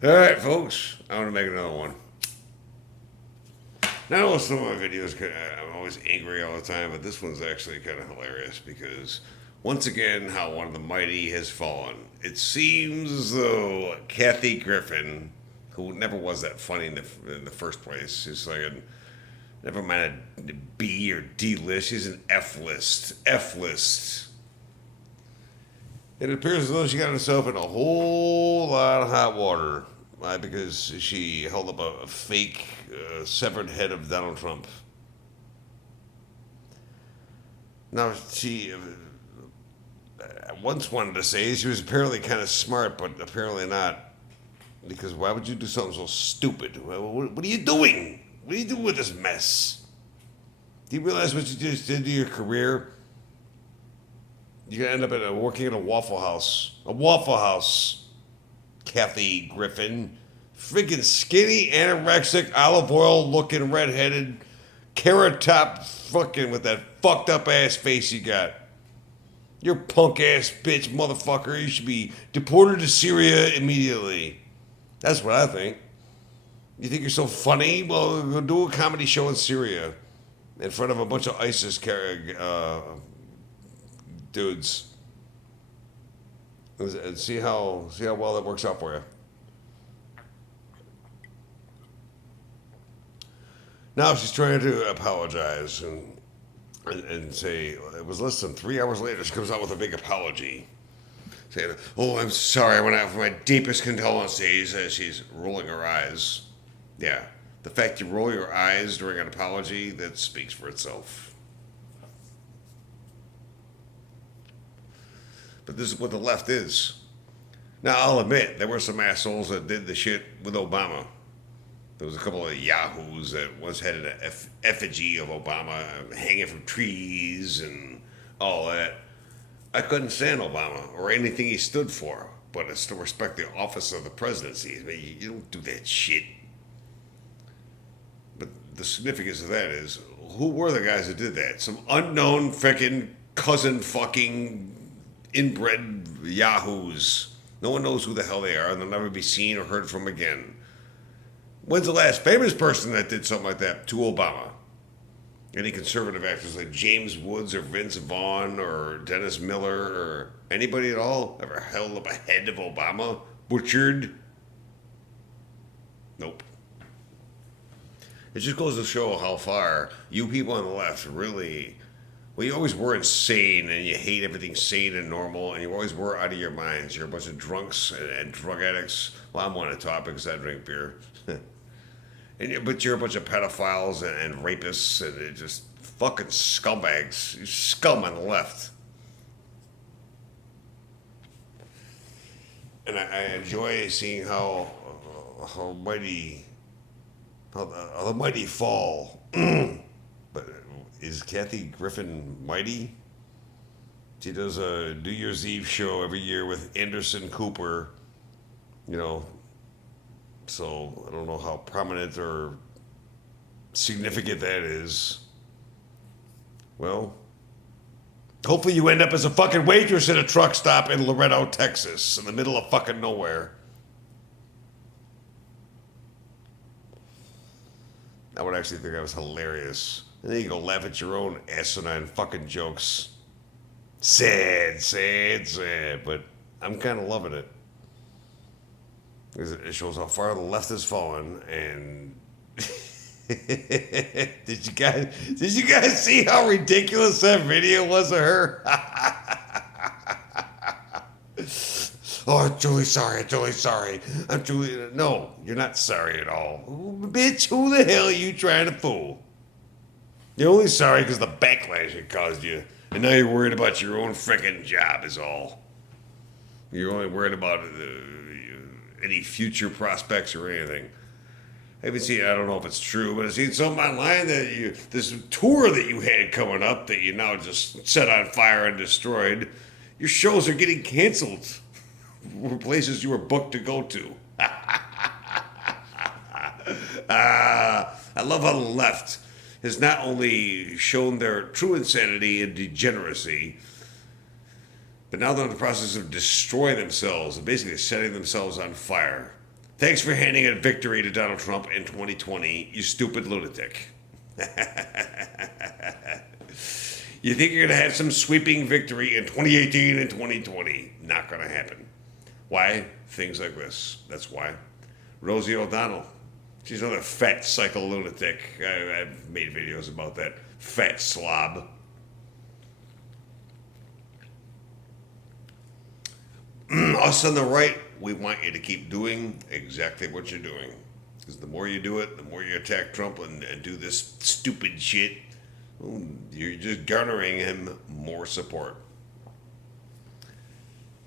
All right, folks. I want to make another one. Not all some of my videos, I'm always angry all the time, but this one's actually kind of hilarious because once again, how one of the mighty has fallen. It seems as though Kathy Griffin, who never was that funny in the first place, she's like a never mind a B or D list, she's an F list. F list. It appears as though she got herself in a whole lot of hot water because she held up a fake severed head of Donald Trump. Now, she once wanted to say she was apparently kind of smart, but apparently not. Because why would you do something so stupid? What are you doing? What are you doing with this mess? Do you realize what you just did to your career? You're gonna end up working in a Waffle House. A Waffle House. Kathy Griffin. Freaking skinny, anorexic, olive oil looking, redheaded, carrot top fucking with that fucked up ass face you got. You're punk ass bitch motherfucker. You should be deported to Syria immediately. That's what I think. You think you're so funny? Well, go do a comedy show in Syria in front of a bunch of ISIS dudes, and see how well that works out for you. Now she's trying to apologize and say it was less than 3 hours later she comes out with a big apology, saying, "Oh, I'm sorry. I went out for my deepest condolences." As she's rolling her eyes. Yeah, the fact you roll your eyes during an apology, that speaks for itself. But this is what the left is. Now, I'll admit, there were some assholes that did the shit with Obama. There was a couple of yahoos that once had an effigy of Obama hanging from trees and all that. I couldn't stand Obama or anything he stood for, but I still respect the office of the presidency. I mean, you don't do that shit. But the significance of that is, who were the guys that did that? Some unknown freaking cousin fucking inbred yahoos. No one knows who the hell they are, and they'll never be seen or heard from again. When's the last famous person that did something like that to Obama? Any conservative actors like James Woods or Vince Vaughn or Dennis Miller or anybody at all ever held up a head of Obama? Butchered? Nope. It just goes to show how far you people on the left really, well, you always were insane and you hate everything sane and normal, and you always were out of your minds. You're a bunch of drunks and drug addicts. Well, I'm on a topic because I drink beer. But you're a bunch of pedophiles and rapists and just fucking scumbags. You scum on the left. And I enjoy seeing how mighty, how the mighty fall. But is Kathy Griffin mighty? She does a New Year's Eve show every year with Anderson Cooper. You know, so I don't know how prominent or significant that is. Well, hopefully you end up as a fucking waitress at a truck stop in Loretto, Texas, in the middle of fucking nowhere. I would actually think that was hilarious. And then you go laugh at your own asinine fucking jokes. Sad, sad, sad. But I'm kind of loving it. It shows how far the left has fallen, and did you guys see how ridiculous that video was of her? Oh, I'm truly sorry. I'm truly sorry. I'm truly no. You're not sorry at all, bitch. Who the hell are you trying to fool? You're only sorry because the backlash it caused you, and now you're worried about your own frickin' job. Is all. You're only worried about any future prospects or anything. I haven't seen, I don't know if it's true, but I've seen something online that this tour that you had coming up that you now just set on fire and destroyed, your shows are getting canceled for places you were booked to go to. I love how the left has not only shown their true insanity and degeneracy, but now they're in the process of destroying themselves and basically setting themselves on fire. Thanks for handing a victory to Donald Trump in 2020, you stupid lunatic. You think you're going to have some sweeping victory in 2018 and 2020. Not going to happen. Why? Things like this. That's why. Rosie O'Donnell. She's another fat psycho lunatic. I've made videos about that. Fat slob. Us on the right, we want you to keep doing exactly what you're doing. Because the more you do it, the more you attack Trump and do this stupid shit, you're just garnering him more support.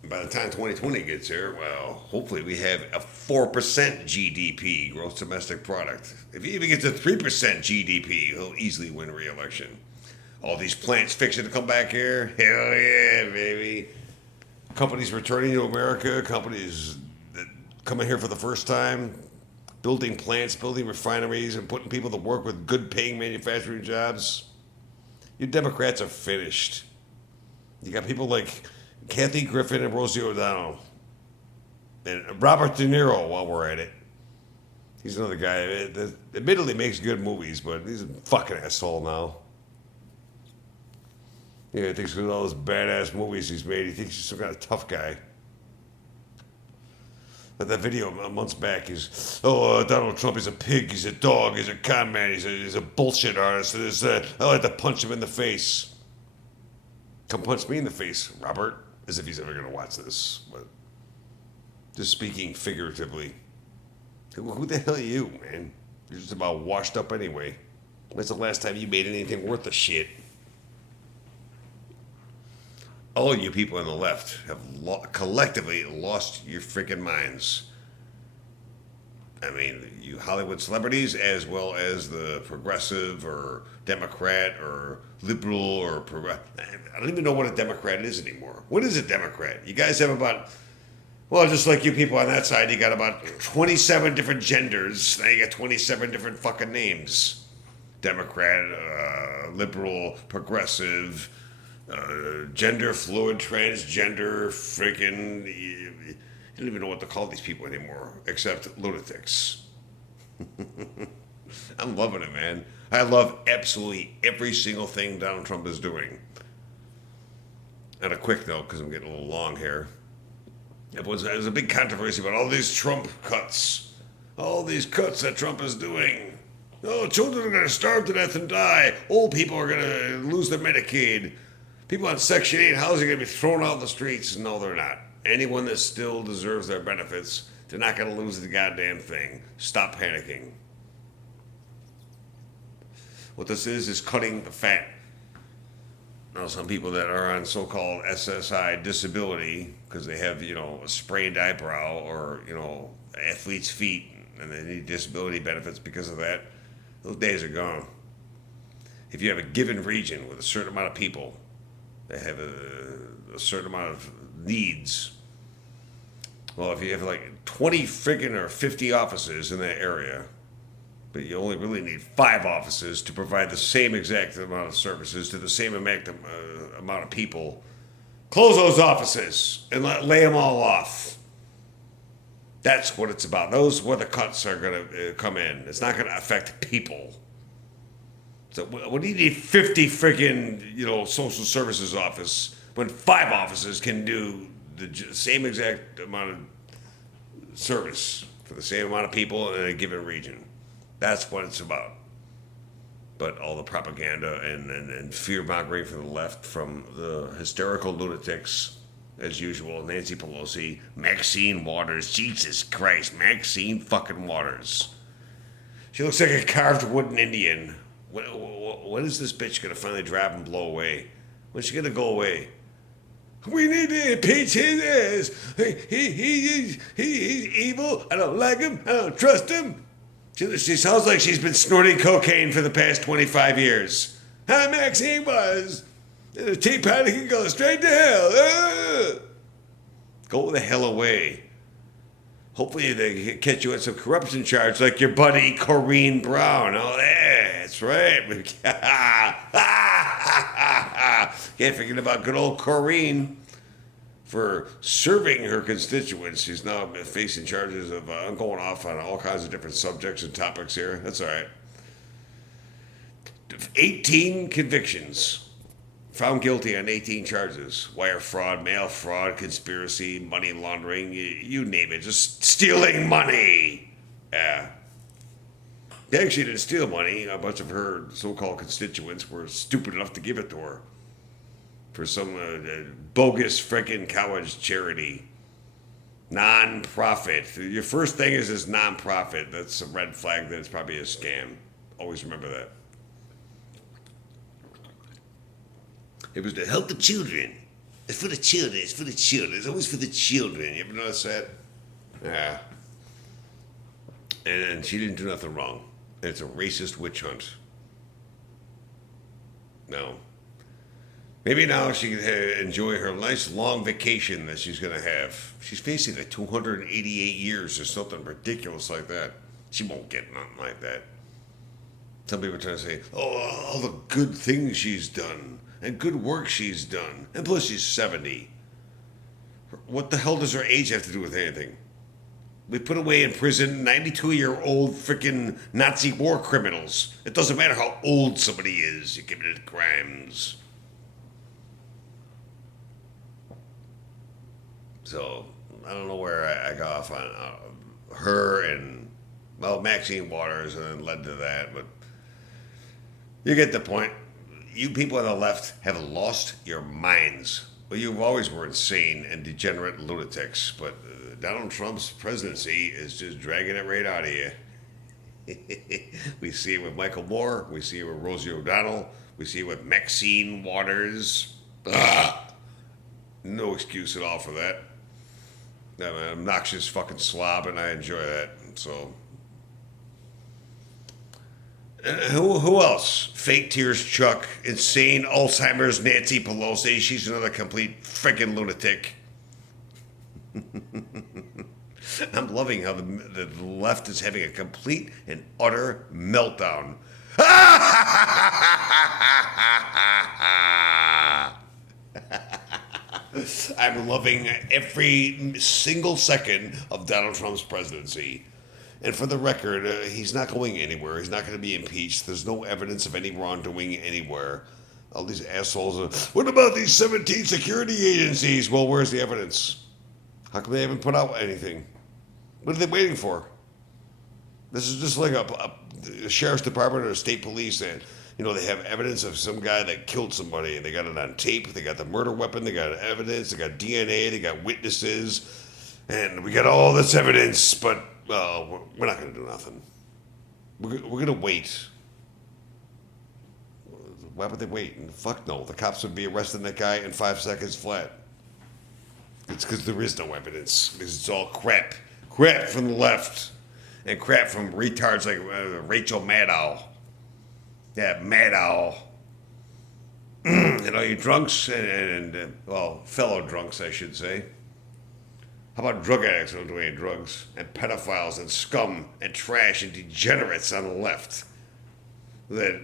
By the time 2020 gets here, well, hopefully we have a 4% GDP, gross domestic product. If he even gets a 3% GDP, he'll easily win re-election. All these plants fixing to come back here, hell yeah, baby. Companies returning to America, companies that coming here for the first time, building plants, building refineries, and putting people to work with good paying manufacturing jobs. You Democrats are finished. You got people like Kathy Griffin and Rosie O'Donnell. And Robert De Niro, while we're at it. He's another guy that admittedly makes good movies, but he's a fucking asshole now. Yeah, he thinks with all those badass movies he's made, he thinks he's some kind of tough guy. But that video months back is, Donald Trump is a pig, he's a dog, he's a con man, he's a bullshit artist. I like to punch him in the face. Come punch me in the face, Robert, as if he's ever going to watch this. But just speaking figuratively. Who the hell are you, man? You're just about washed up anyway. When's the last time you made anything worth a shit? All you people on the left have collectively lost your freaking minds. I mean, you Hollywood celebrities, as well as the progressive or Democrat or liberal or I don't even know what a Democrat is anymore. What is a Democrat? You guys have about, well, just like you people on that side, you got about 27 different genders. Now you got 27 different fucking names. Democrat, liberal, progressive, gender fluid, transgender, freaking, you don't even know what to call these people anymore, except lunatics. I'm loving it, man. I love absolutely every single thing Donald Trump is doing. On a quick note, because I'm getting a little long here, there's a big controversy about all these Trump cuts. All these cuts that Trump is doing. Oh, children are going to starve to death and die. Old people are going to lose their Medicaid. People on Section 8 housing are going to be thrown out in the streets. No, they're not. Anyone that still deserves their benefits, they're not going to lose the goddamn thing. Stop panicking. What this is cutting the fat. Now, some people that are on so-called SSI disability, because they have, a sprained eyebrow or, athlete's feet, and they need disability benefits because of that, those days are gone. If you have a given region with a certain amount of people, they have a certain amount of needs. Well, if you have like 20 friggin' or 50 offices in that area, but you only really need 5 offices to provide the same exact amount of services to the same amount of people, close those offices and lay them all off. That's what it's about. Those are where the cuts are going to come in. It's not going to affect people. So what do you need 50 freaking, social services office when 5 offices can do the same exact amount of service for the same amount of people in a given region? That's what it's about. But all the propaganda and fear-mongering from the left, from the hysterical lunatics, as usual, Nancy Pelosi, Maxine Waters, Jesus Christ, Maxine fucking Waters. She looks like a carved wooden Indian. When is this bitch going to finally drop and blow away? When's she going to go away? We need to impeach his ass. He's evil. I don't like him. I don't trust him. She sounds like she's been snorting cocaine for the past 25 years. Hi, Maxine was. The Tea Party can go straight to hell. Go the hell away. Hopefully they catch you on some corruption charge like your buddy Corrine Brown. Oh, that's right. Can't forget about good old Corrine. for serving her constituents. She's now facing charges of I'm going off on all kinds of different subjects and topics here. That's all right. 18 convictions. Found guilty on 18 charges. Wire fraud, mail fraud, conspiracy, money laundering, you name it. Just stealing money. Yeah. They actually didn't steal money. A bunch of her so-called constituents were stupid enough to give it to her for some bogus freaking college charity. Non-profit. Your first thing is this non-profit. That's a red flag that it's probably a scam. Always remember that. It was to help the children. It's for the children. It's for the children. It's always for the children. You ever notice that? Yeah. And she didn't do nothing wrong. It's a racist witch hunt. No. Maybe now she can enjoy her nice long vacation that she's going to have. She's facing like 288 years or something ridiculous like that. She won't get nothing like that. Some people are trying to say, oh, all the good things she's done and good work she's done. And plus she's 70. What the hell does her age have to do with anything? We put away in prison 92-year-old freaking Nazi war criminals. It doesn't matter how old somebody is. You committed crimes. So, I don't know where I got off on her and, well, Maxine Waters and then led to that, but you get the point. You people on the left have lost your minds. Well, you always were insane and degenerate lunatics, but Donald Trump's presidency is just dragging it right out of you. We see it with Michael Moore. We see it with Rosie O'Donnell. We see it with Maxine Waters. Ugh. No excuse at all for that. I'm an obnoxious fucking slob, and I enjoy that. So, who else? Fake tears Chuck, insane Alzheimer's Nancy Pelosi. She's another complete freaking lunatic. I'm loving how the left is having a complete and utter meltdown. I'm loving every single second of Donald Trump's presidency. And for the record, he's not going anywhere. He's not going to be impeached. There's no evidence of any wrongdoing anywhere. All these assholes. What about these 17 security agencies? Well, where's the evidence? How come they haven't put out anything? What are they waiting for? This is just like a sheriff's department or a state police, and they have evidence of some guy that killed somebody, and they got it on tape. They got the murder weapon. They got evidence. They got DNA. They got witnesses, and we got all this evidence. But we're not going to do nothing. We're going to wait. Why would they wait? Fuck no. The cops would be arresting that guy in 5 seconds flat. It's because there is no evidence. Because it's all crap. Crap from the left. And crap from retards like Rachel Maddow. Yeah, Maddow. And all you drunks and fellow drunks, I should say. How about drug addicts who don't do any drugs? And pedophiles and scum and trash and degenerates on the left. That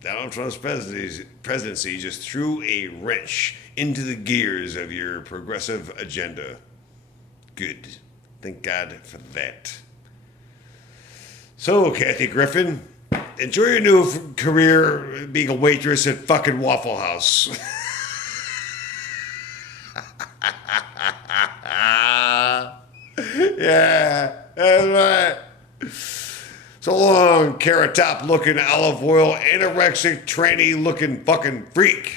Donald Trump's presidency just threw a wrench into the gears of your progressive agenda. Good. Thank God for that. So, Kathy Griffin, enjoy your new career being a waitress at fucking Waffle House. Yeah, that's right. So long, carrot top looking, olive oil, anorexic, tranny looking fucking freak.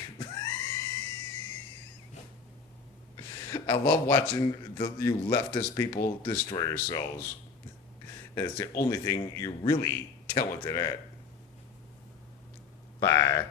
I love watching you leftist people destroy yourselves. And it's the only thing you're really talented at. Bye.